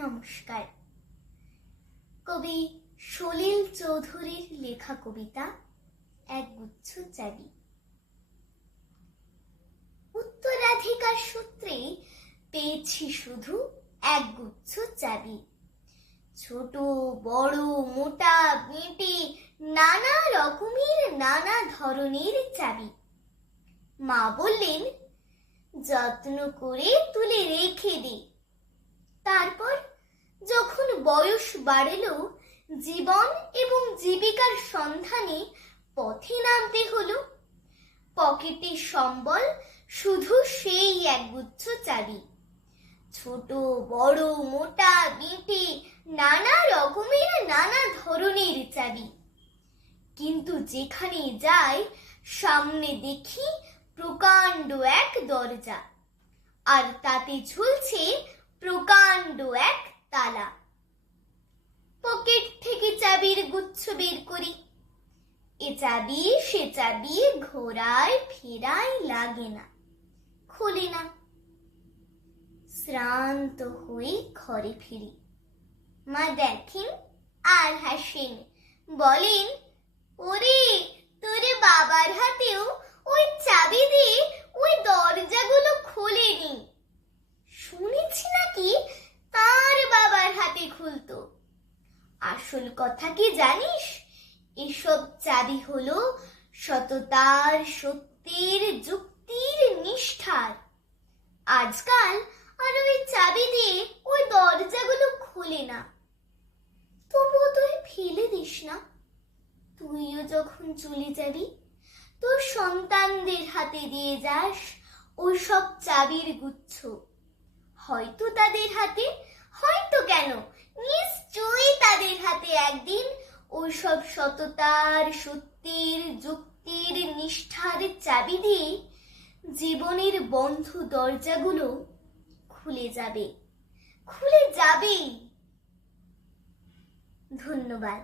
নমস্কার। কবি সলিল চৌধুরীর লেখা কবিতা একগুচ্ছ চাবি। উত্তরাধিকার সূত্রে পেয়েছি শুধু একগুচ্ছ চাবি। ছোট বড় মোটা বেঁটে নানা রকমের নানা ধরনের চাবি। মা বললেন, যত্ন করে তুলে রেখে দে। তারপর যখন বয়স বাড়ল, জীবন এবং জীবিকার সন্ধানে পথে নামতে হলো। পকেটে সম্বল শুধু সেই একগুচ্ছ চাবি। ছোট বড় মোটা বেঁটে নানা রকমের নানা ধরনের চাবি। কিন্তু যেখানে যাই সামনে দেখি প্রকাণ্ড এক দরজা, আর তাতে ঝুলছে প্রকাণ্ড এক তালা। পকেট থেকে চাবির গুচ্ছ বের করি। এ চাবি সে চাবি ঘোরায় ফেরায় লাগে না, খোলে না। শ্রান্ত হয়ে ঘরে ফিরি। মা দেখেন আর হাসেন, বলেন, ওরে তোর বাবার হাতেও ওই চাবি দিয়ে ওই দরজাগুলো খোলেনি। শুনেছি নাকি তার বাবার হাতে খুলতো। আসল কথা কি জানিস? এসব চাবি হলো সততার, সত্যের, যুক্তির, নিষ্ঠার। আজকাল আর ওই চাবি দিয়ে ওই দরজাগুলো খোলে না। তবুও তুই ফেলে দিস না। তুইও যখন চলে যাবি, তোর সন্তানদের হাতে দিয়ে যাস ওই সব চাবির গুচ্ছ। হয়তো তাদের হাতে, হয়তো কেন, নিশ্চয়ই তাদের হাতে একদিন ওই সব সততার, সত্যের, যুক্তির, নিষ্ঠার চাবি দিয়ে জীবনের বন্ধ দরজাগুলো খুলে যাবে, খুলে যাবেই। ধন্যবাদ।